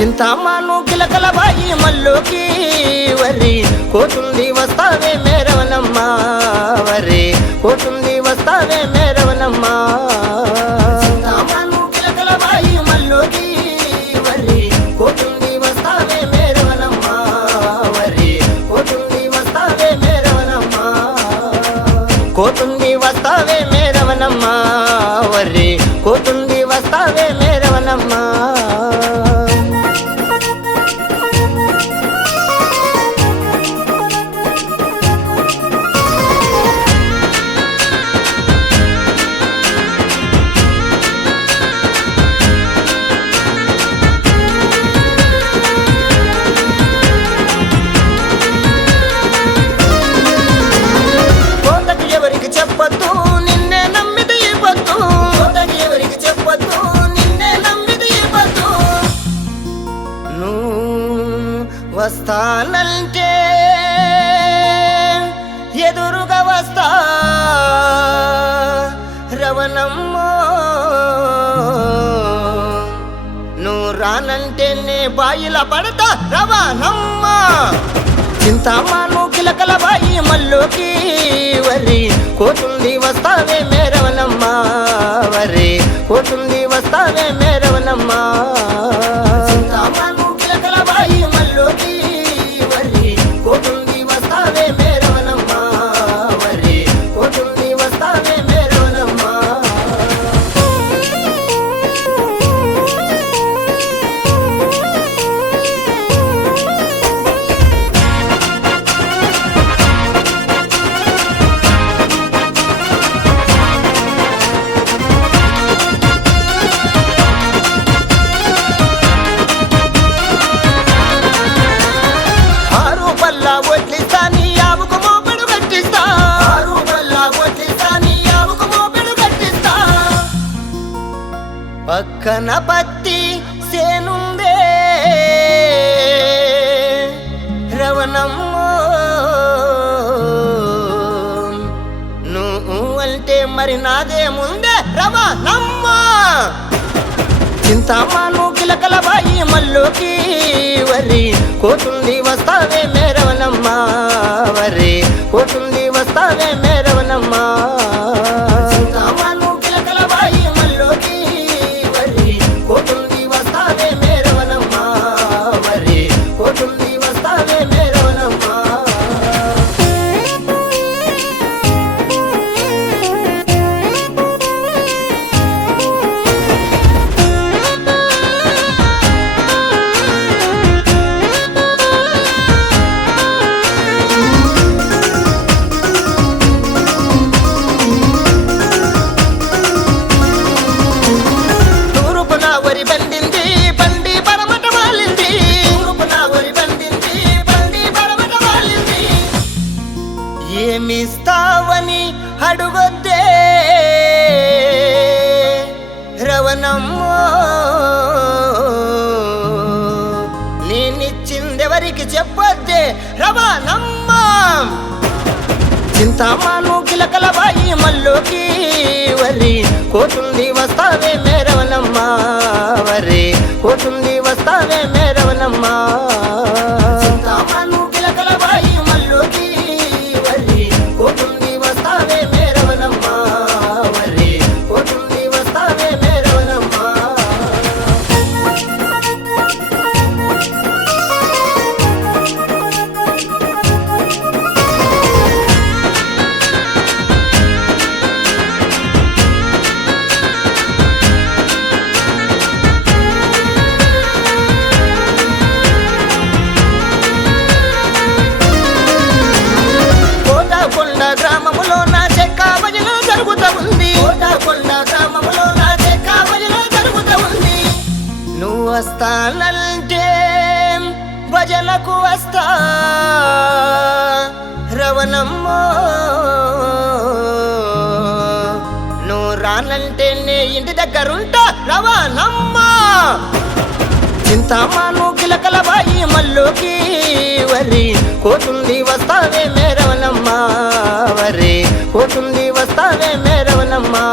చింతామాను కిలకల బాయి మల్లోకి వరి. కోటుంది వస్తావే మేరవనమ్మ వరి. కోటుంది వస్తావే మేరవనమ్మ. చింతామాను కిలకల బాయి మల్లోకి వరి. కోతుంది వస్తావే మేరవనమ్మా వరి. కోతుంది వస్తావే మేరవనమ్మా. కోతుంది వస్తావే మేరవనమ్మా వర్రి కోతుంది వస్తావే మేరవనమ్మా వస్తానంటే ఎదురుగా వస్తా. రవణమ్మో నువ్వు రానంటే నే బాయిల పడతా. రవణమ్మా చింతమాను కిలకల బాయి మల్లోకి వరి. కోతుంది వస్తావే మేరవనమ్మా వరి. కోతుంది వస్తావే మేరవనమ్మా కనపత్తి సేనుందే. రవణమ్మో నువ్వు అంటే మరి నాదే ముందే రవణమ్మ. చింతమాను కిలకల బాయి మల్లోకి వరి కోతుంది వస్తావే మేరవనమ్మా వరి కోతుంది వస్తావే మేరవనమ్మా ఏమిస్తావని అడుగొద్దే. రవణమ్మో నేనిచ్చిందెవరికి చెప్పొద్దే? రవణమ్మ! చింతామాను కిలకల బాయి మల్లోకి వరి. కోతుంది వస్తావే మేరవనమ్మా వరి. కోతుంది వస్తావే మేరవనమ్మా రవణమ్మో నువ్వు రానంటే నే ఇంటి దగ్గరుంటా రవానమ్మా చింతామాను కిలకల బాయి మల్లోకి వరి. కోతుంది వస్తావే మేరవనమ్మా వరి. కోతుంది వస్తావే మేరవనమ్మా